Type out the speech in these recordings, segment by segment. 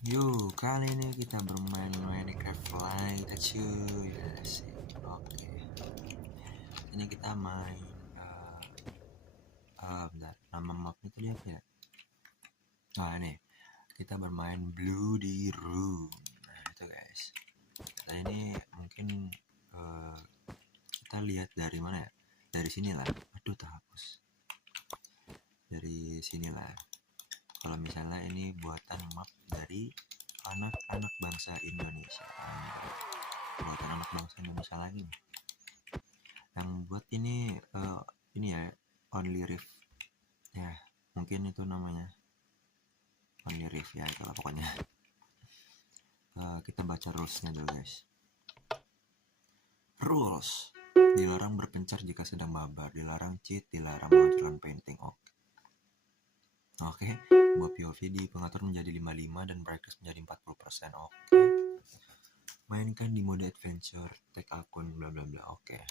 Yuk, kali ini kita bermain Minecraft Flight cuy. Asik. Oke. Ini kita main bentar. Nama mapnya tadi apa ya? Nah, ini. Kita bermain Bloody Room. Nah, itu guys. Kita ini mungkin kita lihat dari mana ya? Dari sinilah. Aduh, tak hapus. Dari sinilah. Kalau misalnya ini buatan map dari anak-anak bangsa Indonesia. Buatan anak bangsa Indonesia lagi nih. Yang buat ini ya, Only Riff ya, mungkin itu namanya Only Riff ya, itulah pokoknya. Kita baca rulesnya dulu guys. Rules: dilarang berpencar jika sedang mabar, dilarang cheat, dilarang menghancurkan painting. Oke. Buat POV di pengatur menjadi 55 dan brightness menjadi 40%. Oke. Mainkan di mode adventure, tag akun bla bla bla. Oke.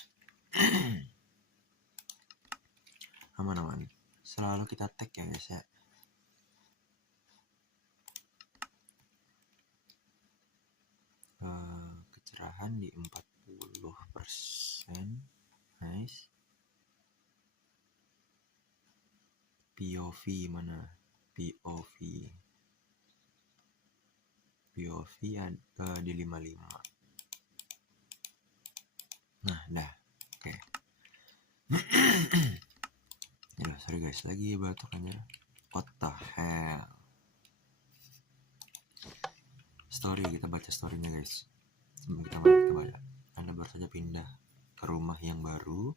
Aman-aman. Selalu kita tag ya guys ya. Kecerahan di 40%. Nice. POV mana? POV di 55. Nah, dah. Oke. Ya, sorry guys, lagi batuk aja. What the hell? Story, kita baca storynya guys. Sebelum kita baca. Anda baru saja pindah ke rumah yang baru.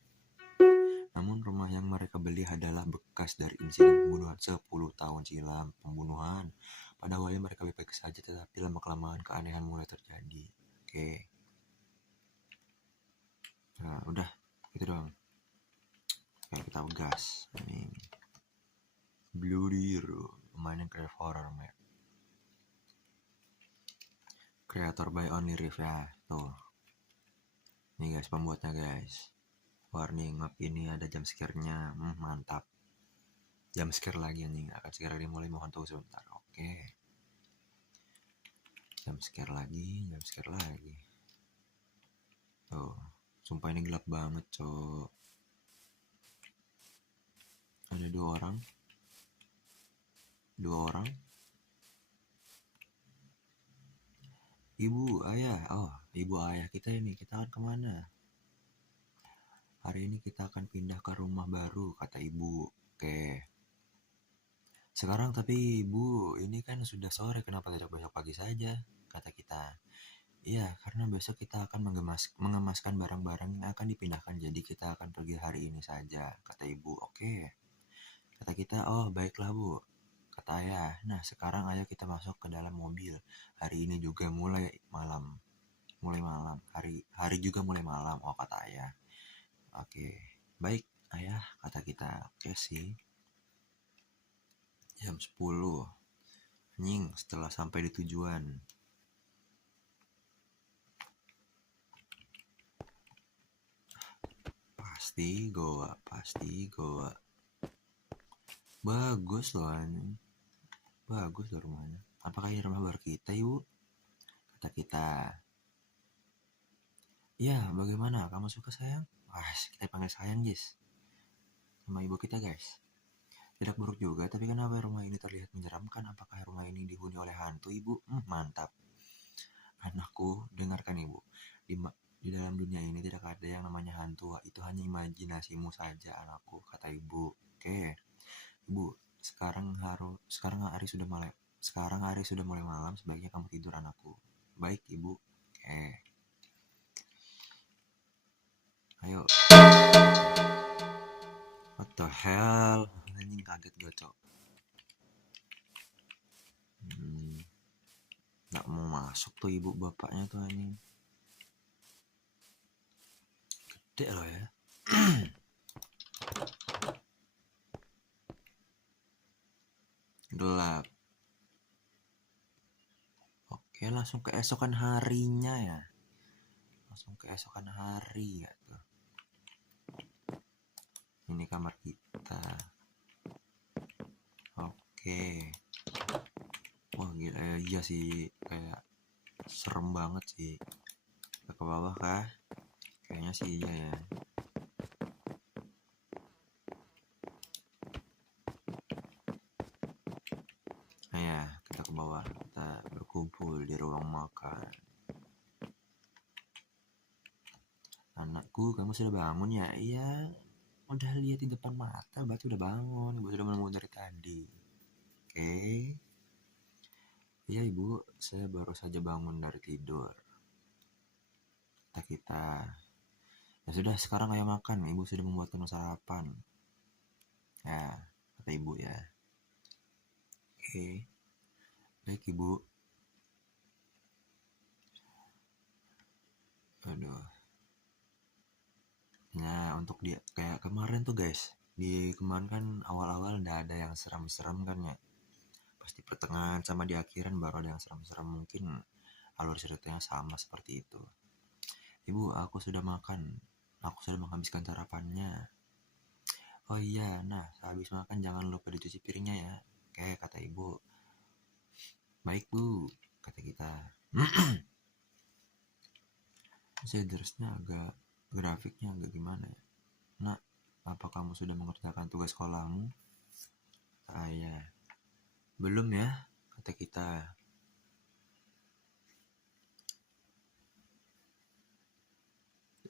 Namun rumah yang mereka beli adalah bekas dari insiden pembunuhan 10 tahun silam. Pembunuhan. Pada awalnya mereka baik-baik saja, tetapi lama-kelamaan keanehan mulai terjadi. Oke. Nah, udah. Gitu doang. Oke, kita gas. Ini Bloody Room, Minecraft Horror Map. Creator by Only Riff ya. Tuh. Nih guys, pembuatnya guys. Warning, map ini ada jump scare-nya. Mantap. Jump scare lagi nih, akan segera dimulai, mohon tunggu sebentar. Oke. Jump scare lagi. Tuh, sumpah ini gelap banget, cok. Ada dua orang. Ibu, ayah kita ini. Kita akan kemana? Hari ini kita akan pindah ke rumah baru, kata ibu. Oke. Sekarang tapi ibu, ini kan sudah sore, kenapa tidak besok pagi saja? Kata kita. Iya, karena besok kita akan mengemaskan barang-barang yang akan dipindahkan, jadi kita akan pergi hari ini saja, kata ibu. Oke. Kata kita, oh baiklah bu, kata ayah. Nah sekarang ayo kita masuk ke dalam mobil. Hari ini juga mulai malam. Hari juga mulai malam, oh kata ayah. Oke, baik ayah, kata kita. Oke sih. Jam 10. Anjing, setelah sampai di tujuan. Pasti Goa. Bagus loh anjing. Bagus loh rumahnya. Apakah ini rumah baru kita, ibu? Kata kita. Ya, bagaimana? Kamu suka sayang? Wah, kita panggil sayang, Jis. Sama ibu kita, guys. Tidak buruk juga, tapi kenapa rumah ini terlihat menyeramkan? Apakah rumah ini dihuni oleh hantu, ibu? Mantap. Anakku, dengarkan ibu. Di dalam dunia ini tidak ada yang namanya hantu. Itu hanya imajinasimu saja, anakku, kata ibu. Oke. Ibu, sekarang hari sudah mulai malam, sebaiknya kamu tidur, anakku. Baik, ibu. Oke. Ayo. What the hell? Anjing, kaget gue, cok. Nggak mau masuk tuh ibu bapaknya tuh anjing. Gede loh ya. Gelap. Oke, langsung keesokan harinya ya. Tuh. Ini kamar kita. Oke. Wah Gila, iya sih, kayak serem banget sih. Ke bawah kah? Kayaknya sih iya ya. Nah ya, kita ke bawah, kita berkumpul di ruang makan. Anakku, kamu sudah bangun ya? Iya, udah lihat di depan mata, Batu udah bangun. Ibu sudah bangun dari tadi. Oke. Iya ibu, saya baru saja bangun dari tidur. Kita. Ya sudah, sekarang ayo makan. Ibu sudah membuatkan sarapan. Ya, kata ibu ya. Oke. Baik ibu. Aduh. Nah, untuk dia kayak kemarin tuh guys. Di kemarin kan awal-awal udah ada yang serem-serem kan ya. Pasti pertengahan sama di akhiran baru ada yang serem-serem. Mungkin alur ceritanya sama seperti itu. Ibu, aku sudah makan. Aku sudah menghabiskan sarapannya. Oh iya, nah habis makan jangan lupa dicuci piringnya ya. Oke, kata ibu. Baik bu, kata kita. Shadersnya agak, grafiknya agak gimana ya. Nak, apa kamu sudah mengerjakan tugas sekolahmu? Saya. Belum ya, kata kita.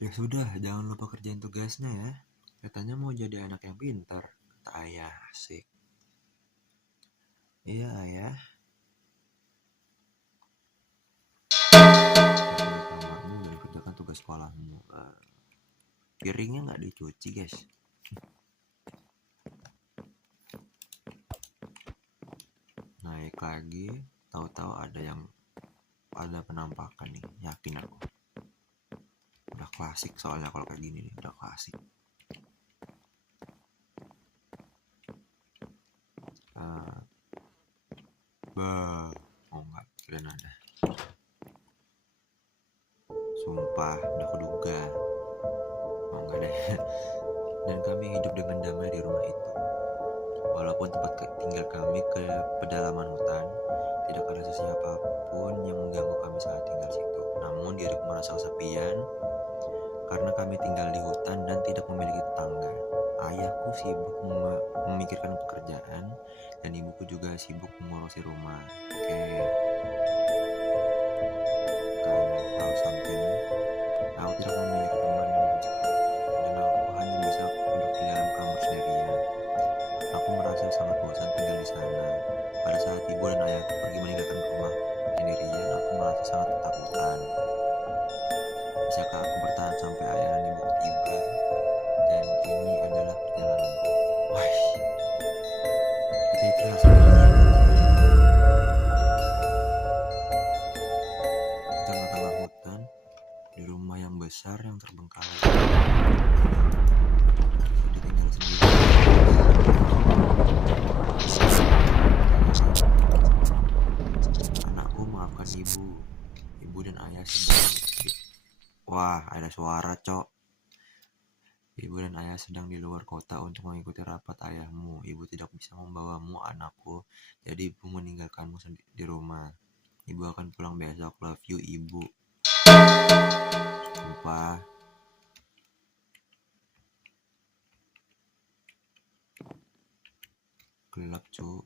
Ya sudah, jangan lupa kerjain tugasnya ya. Katanya mau jadi anak yang pintar, kata ayah. Asik. Iya ayah. Kamarmu dan kerjakan tugas sekolahmu. Piringnya nggak dicuci guys. Naik lagi, tahu-tahu ada penampakan nih, yakin aku. Udah klasik soalnya kalau kayak gini nih, udah klasik. Oh enggak, kirain ada. Sumpah, udah kuduga. Oh enggak deh. Dan kami hidup dengan damai di rumah itu. Walaupun tempat tinggal kami ke pedalaman hutan, tidak ada siapapun yang mengganggu kami saat tinggal situ. Namun diriku merasa kesepian karena kami tinggal di hutan dan tidak memiliki tetangga. Ayahku sibuk memikirkan pekerjaan dan ibuku juga sibuk mengurusi rumah. Oke. Kalau samping, aku tidak memiliki teman yang dan aku hanya bisa duduk di dalam kamar sendirian. Aku merasa sangat bosan tinggal di sana. Pada saat ibu dan ayahku pergi meninggalkan rumah sendirian, aku merasa sangat ketakutan. Bisakah aku bertahan sampai ayah dan ibu tiba? Dan ini adalah perjalananku. Wah, kita ikhlas sendirian. Di tengah-tengah hutan, di rumah yang besar yang terbengkalai. Kita tinggal sendiri. Anakku maafkan ibu. Ibu dan ayah sedang. Wah, ada suara, Cok. Ibu dan ayah sedang di luar kota untuk mengikuti rapat ayahmu. Ibu tidak bisa membawamu, anakku. Jadi ibu meninggalkanmu di rumah. Ibu akan pulang besok. Love you, ibu. Sumpah. Gelap, Cuk.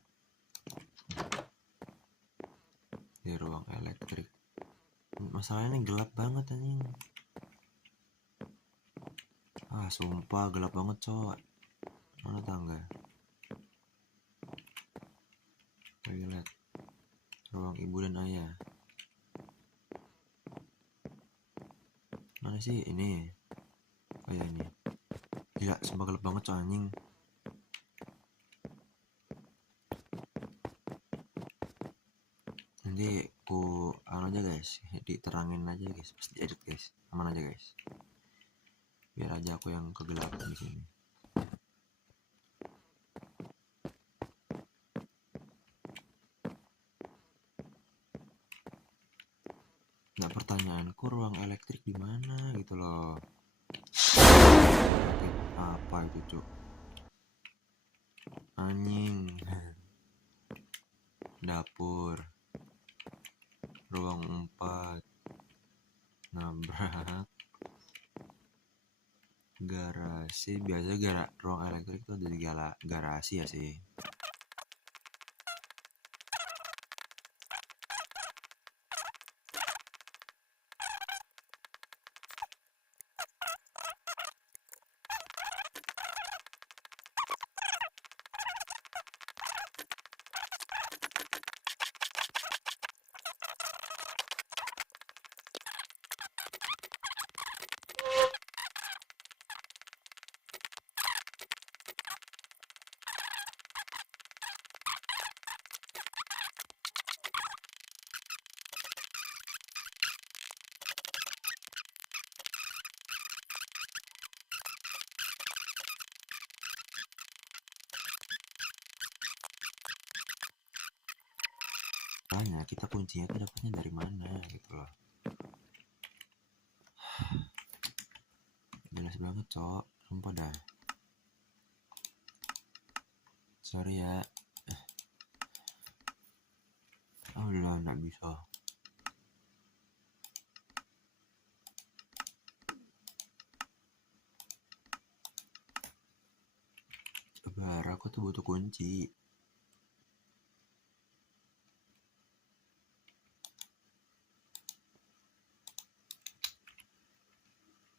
Di ruang elektrik. Masalahnya gelap banget anjing. Sumpah gelap banget, Cok. Mana tangga? Toilet. Ruang ibu dan ayah. Mana sih ini? Oh ya ini. Gila, sumpah gelap banget, Cok, anjing. Nanti ku aja guys, diterangin aja guys, pas diedit guys. Aman aja guys. Biar aja aku yang kegelapan di sini. Nah, pertanyaanku ruang elektrik di mana gitu loh. Apa itu, Cuk? Anjing. Dapur. ruang 4 nabrak garasi. Biasanya ruang elektrik tuh ada di garasi ya sih. Tanya kita kuncinya tuh dapatnya dari mana gitu loh. Jelas banget cok, sumpah dah. Sorry ya. Udah nggak bisa. Sabar, aku tuh butuh kunci.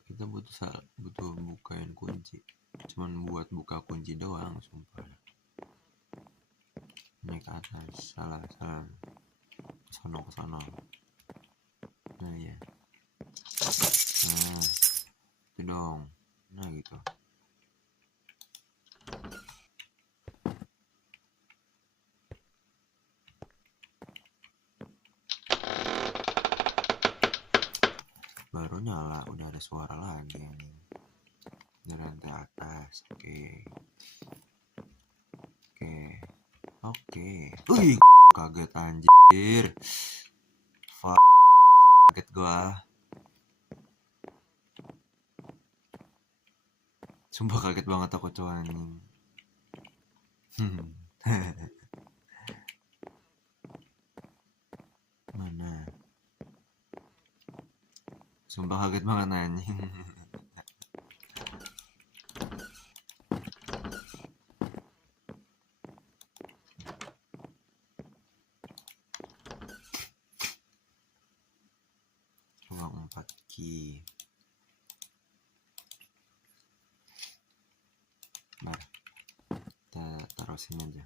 Kita butuh bukain kunci. Cuman buat buka kunci doang, sumpah. Naik ke atas, salah. Sono ke sono. Nah ya. Nah, itu dong. Nah gitu. Baru nyala, udah ada suara lagi nih. Dari lantai atas, oke. Wih, kaget anjir. Fuck, kaget gua. Sumpah kaget banget aku cowok anjing. Mana? Sumpah kaget banget anjing. Ruang 4 key. Bentar. Kita taruh sini aja.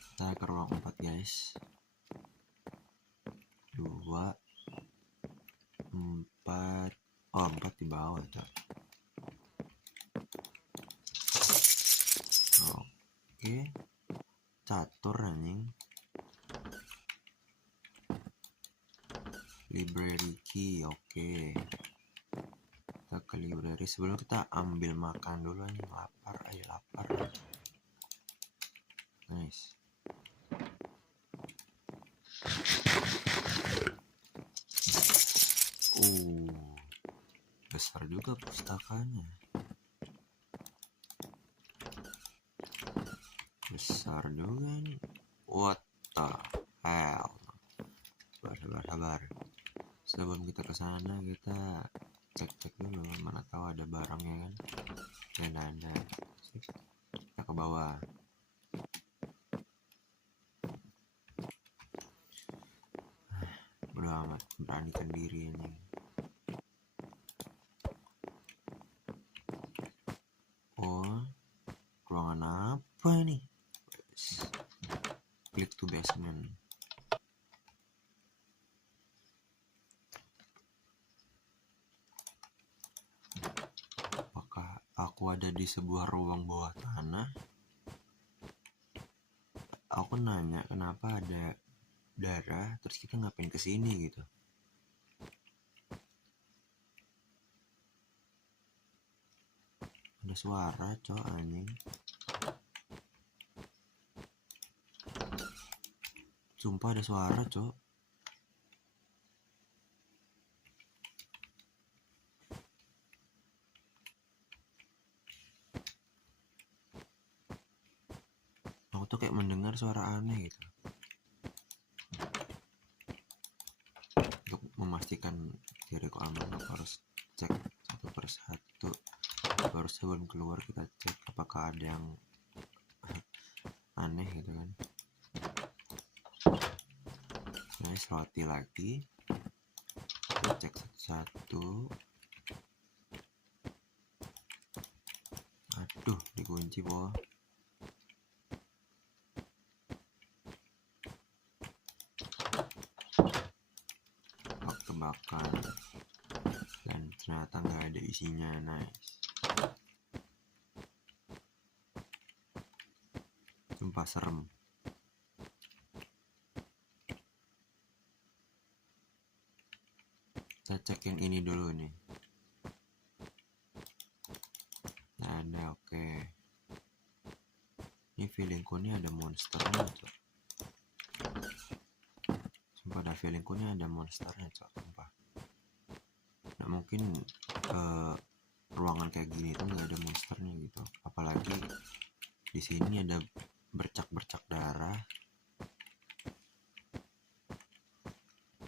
Kita ke ruang 4 guys. 2 4. Oh, 4 di bawah cok. Oke. Catur anjing. Library key, oke. Kita ke library. Sebelum kita ambil makan dulu anjing, lapar. Ayo lapar. Nice. Besar juga pustakanya. Besar juga nih. What the hell? Sabar. Sebelum kita kesana kita cek dulu, mana tahu ada barangnya kan. Dan ada. Kita ke bawah. Udah amat, beranikan diri ini. Oh, ruangan apa ini? Klik to basement. Apakah aku ada di sebuah ruang bawah tanah? Aku nanya kenapa ada darah, terus kita ngapain kesini gitu. Ada suara cok anjing. Sumpah ada suara cok. Aku tuh kayak mendengar suara aneh gitu. Untuk memastikan diriku aman, aku harus cek satu persatu. Baru sebelum keluar kita cek apakah ada yang aneh gitu kan. Saya roti lagi, kita cek satu-satu. Aduh, dikunci boh. Tebak-tebakan, dan ternyata nggak ada isinya. Nice. Sumpah serem. Kita cek yang ini dulu nih. Nah, ada, oke. Ini feelingku nih ada monsternya, cok. Sumpah ada feelingku nih ada monsternya, cok. Sumpah. Nggak mungkin ruangan kayak gini tuh nggak ada monsternya gitu. Apalagi di sini ada bercak-bercak darah.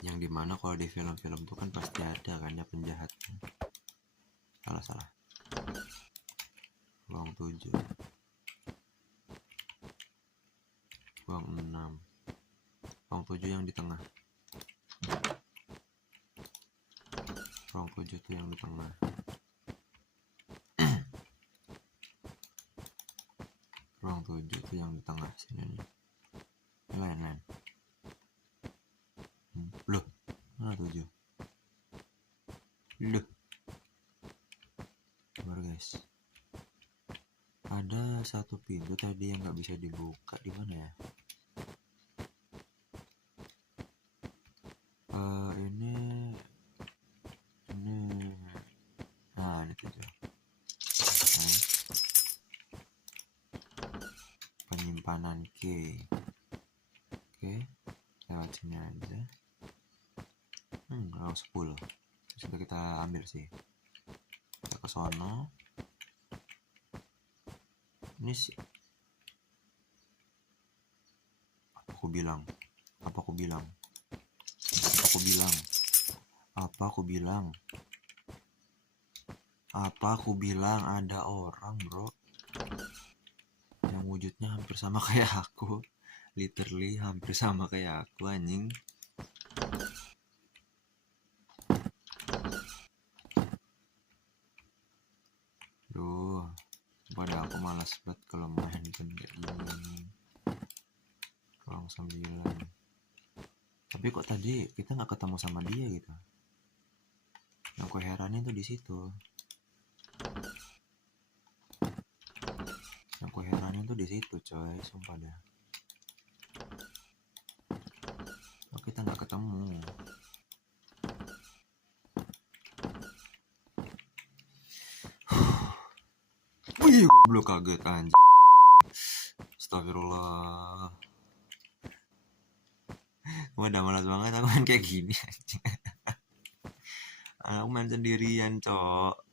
Yang dimana kalau di film-film tuh kan pasti ada kan ya penjahatnya. Salah. Ruang 7, ruang 6, ruang 7 yang di tengah. Ruang 7 tuh yang di tengah. Ruang 7 tuh yang di tengah sini nih. Lain. Loh, mana 7? Loh. Sabar guys. Ada satu pintu tadi yang nggak bisa dibuka, di mana ya? Ini. Nah, ini 7. Nah. Penyimpanan key. Oke, lewat sini aja. Ruang 10. Sudah kita ambil sih. Kita ke sono. Ini sih. Apa aku bilang? Ada orang, bro. Yang wujudnya hampir sama kayak aku. Literally hampir sama kayak aku, anjing. Duh, pada aku malas banget kalau main kan kayak gini. Ruang 9. Tapi kok tadi kita nggak ketemu sama dia gitu. Yang aku heranin tuh di situ. Coy, sumpah dah. Kok kita nggak ketemu? Wih, goblok, kaget anjing. Astagfirullah. Udah malas banget aku main kayak gini. Aku main sendirian, cok.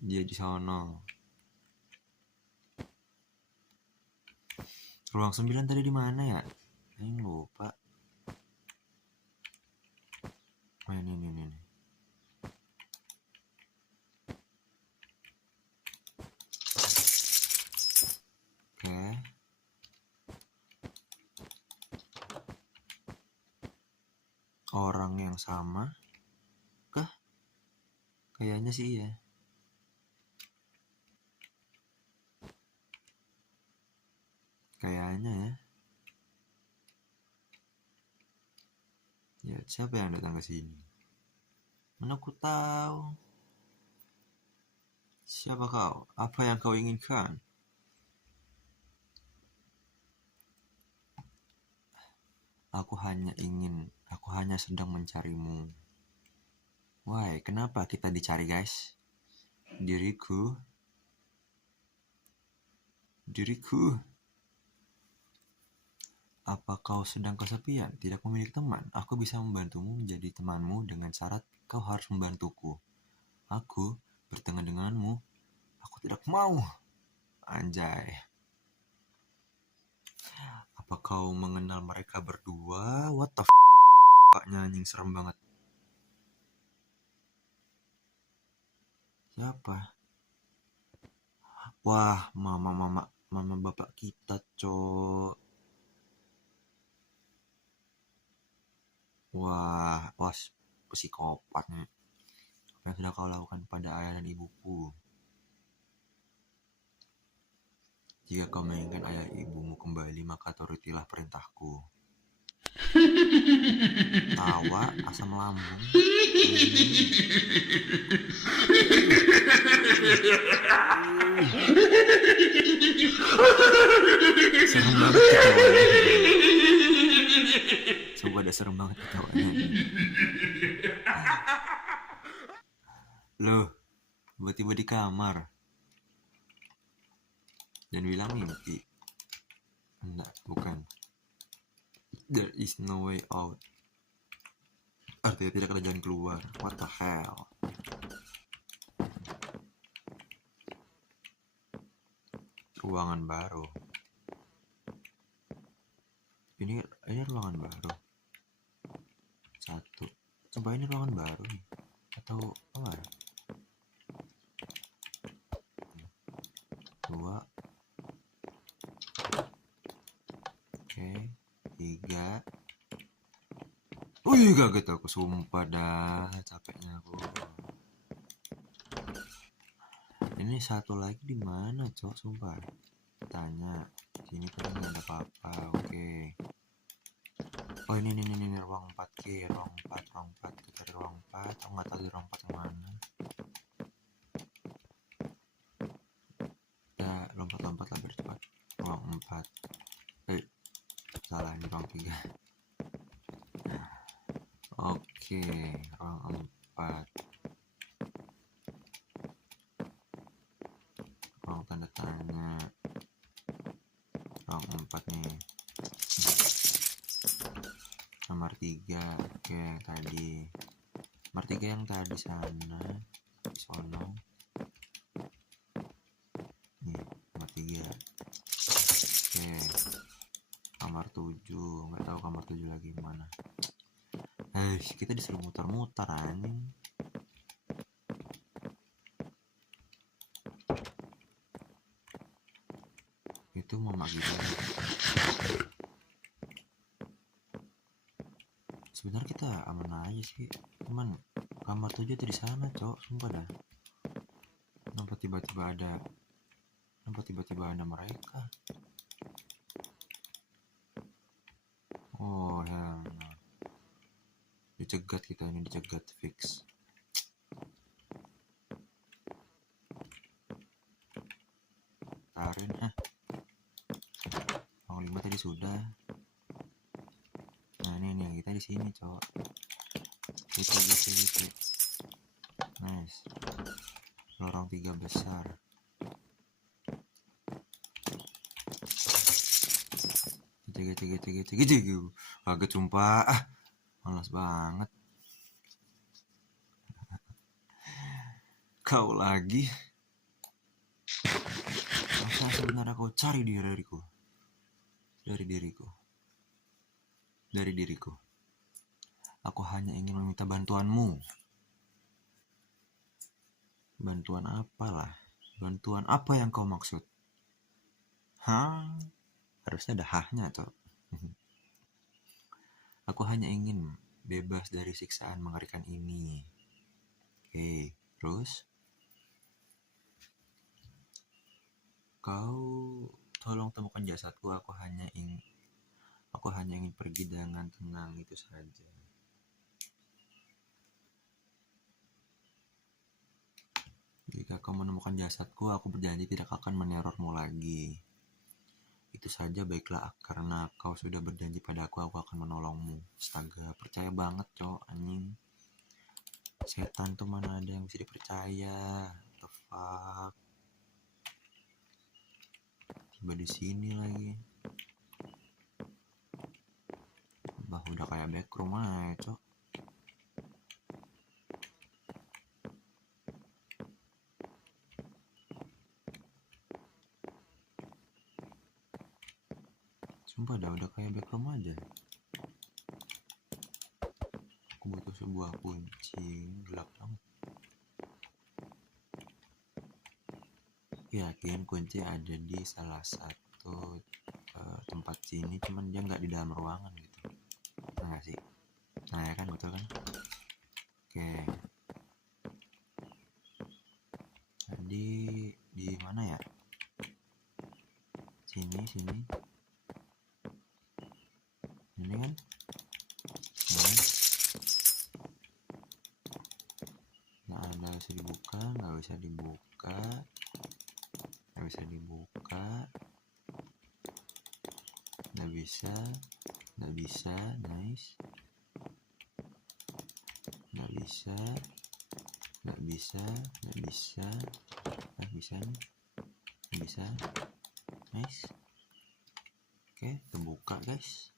Dia di sono. Ruang 9 tadi di mana ya? Ini lupa. Oh, ini. Oke. Orang yang sama kah? Kayaknya sih iya. Kayaknya ya. Ya, siapa yang datang ke sini? Mana aku tahu. Siapa kau? Apa yang kau inginkan? Aku hanya sedang mencarimu. Why, kenapa kita dicari, guys? Diriku. Apa kau sedang kesepian, tidak memiliki teman? Aku bisa membantumu menjadi temanmu dengan syarat kau harus membantuku. Aku bertengah denganmu tidak mau. Anjay. Apa kau mengenal mereka berdua? What the f***? Mukanya anjing serem banget. Siapa? Wah, mama bapak kita, cok. Wah, psikopat nih. Apa yang sudah kau lakukan pada ayah dan ibuku? Jika kau menginginkan ayah ibumu kembali, maka turutilah perintahku. Tawa, asam lambung. Serem banget ketawanya. Coba ada serem banget ketawanya. Loh, tiba-tiba di kamar dan bilang mimpi. Enggak, bukan. There is no way out. Artinya tidak ada jalan keluar. What the hell? Ruangan baru. Ini ruangan baru. Satu. Coba ini ruangan baru nih. Atau apa? Dua. Oke. Tiga. Wih, kaget aku. Sumpah dah. Capeknya aku. Ini satu lagi di mana, cok? Sumpah. Tanya. Sini tuh nggak ada apa-apa. Oke. Oh ini ruang 4K, ruang 4. Kita cari ruang 4. Aku nggak tahu di ruang 4 yang mana. Kita lompat-lompat lah biar cepat. Ruang 4. Salah, ini ruang 3. Oke, ruang 4. Ruang tanda tanya. Ruang 4 nih. Nomor 3. Oke, yang tadi. Nomor 3 yang tadi sana. Di sono. Nih, nomor 3. Oke. Kamar 7. Nggak tahu kamar 7 lagi mana. Kita disuruh muter-muter anjing. Itu mama kita. Sebenarnya kita aman aja sih. Cuman kamar 7 tuh di sana, cok. Sumpah dah. Nampak tiba-tiba ada mereka. Oh ya. Dicegat kita ini, dicegat fix. Tarin, Ruang 5 tadi sudah. Nah ini kita di sini, cowok. Gitu. Nice. Lorong 3 besar. Gitu. Agak sumpah. Malas banget. Kau lagi. Apa sebenarnya kau cari dari diriku. Aku hanya ingin meminta bantuanmu. Bantuan apalah? Bantuan apa yang kau maksud? Harusnya ada hahnya, toh. Aku hanya ingin bebas dari siksaan mengerikan ini. Oke, terus? Kau tolong temukan jasadku. Aku hanya ingin pergi dengan tenang, itu saja. Jika kau menemukan jasadku, aku berjanji tidak akan menerormu lagi. Itu saja baiklah, karena kau sudah berjanji padaku, aku akan menolongmu. Astaga, percaya banget, cok, anjing. Setan tuh mana ada yang bisa dipercaya. What the fuck. Tiba di sini lagi. Udah kayak backroom aja, cok. Sumpah udah kayak backroom aja. Aku butuh sebuah kunci. Gelap banget. Yakin kunci ada di salah satu tempat sini, cuman dia nggak di dalam ruangan gitu. Nah gak sih? Nah ya kan, betul kan? Oke. Tadi di mana ya? Sini. Ini kan? Nah, nggak bisa dibuka, nggak bisa dibuka. Nggak bisa, nice. Nggak bisa, nice. Oke, terbuka guys.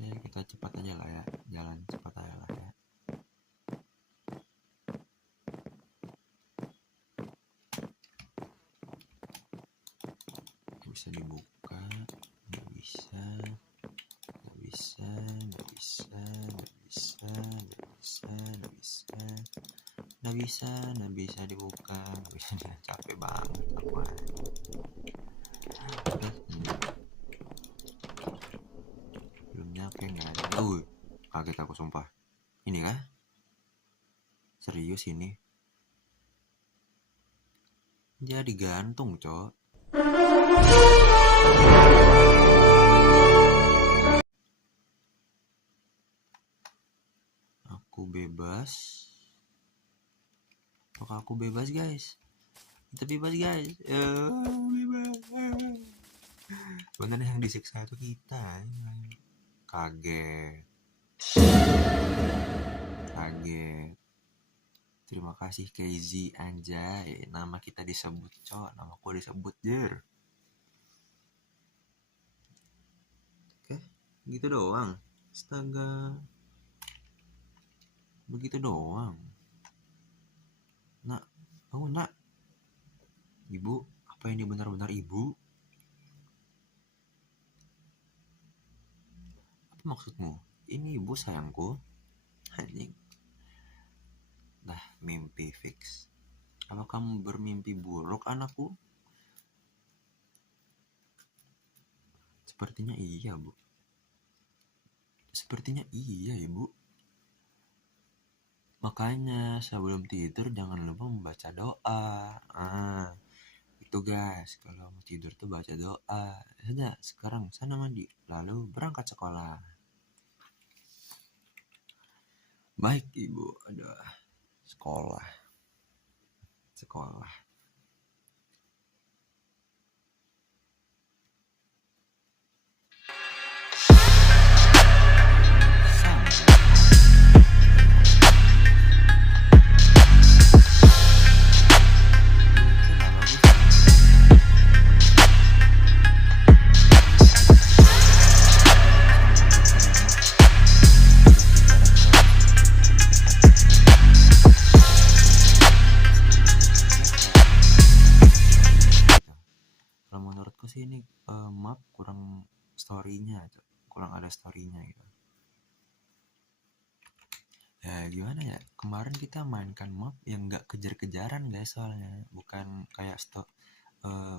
Ya kita cepat aja lah ya, jalan cepat aja lah ya. Nggak bisa dibuka, nggak bisa dibuka, nggak bisa. Capek banget aku. Belum nyampe, nggak ada. Kaget aku sumpah. Ini kah? Serius ini? Jadi gantung, cok. Aku bebas. Apakah aku bebas guys? Kita bebas guys. Bebas. Bener yang disiksa itu kita. Kaget. Terima kasih KZ, anjay. Nama kita disebut, cok. Nama aku disebut, jer. Oke, gitu doang. Astaga. Begitu doang. Nak, nak. Ibu, apa ini benar-benar ibu? Apa maksudmu? Ini ibu sayangku. Anjing. Dah, mimpi fix. Apa kamu bermimpi buruk, anakku? Sepertinya iya, Bu. Sepertinya iya, Ibu. Makanya sebelum tidur jangan lupa membaca doa. Itu guys, kalau mau tidur tuh baca doa. Sudah, sekarang sana mandi, lalu berangkat sekolah. Baik, Ibu. Aduh, sekolah. Kalau menurutku sih ini map kurang story-nya, kurang ada story-nya gitu. Ya gimana ya, kemarin kita mainkan map yang gak kejar-kejaran guys, soalnya bukan kayak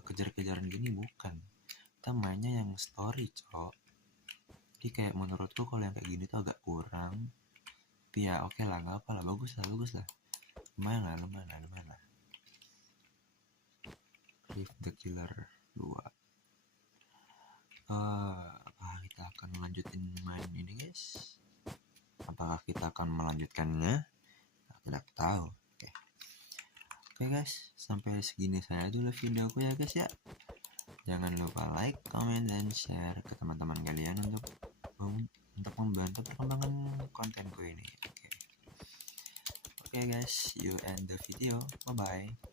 kejar-kejaran gini, bukan. Kita mainnya yang story, cok. Jadi kayak menurutku kalau yang kayak gini tuh agak kurang. Tapi ya oke lah, gak apa lah, bagus lah. Lumayan lah. Leave the Killer 2. Apakah kita akan melanjutin main ini guys? Apakah kita akan melanjutkannya? Tidak tahu. Oke guys, sampai segini saya dulu videoku ya guys ya. Jangan lupa like, comment, dan share ke teman-teman kalian untuk membantu perkembangan kontenku ini. Oke guys, you end the video. Bye bye.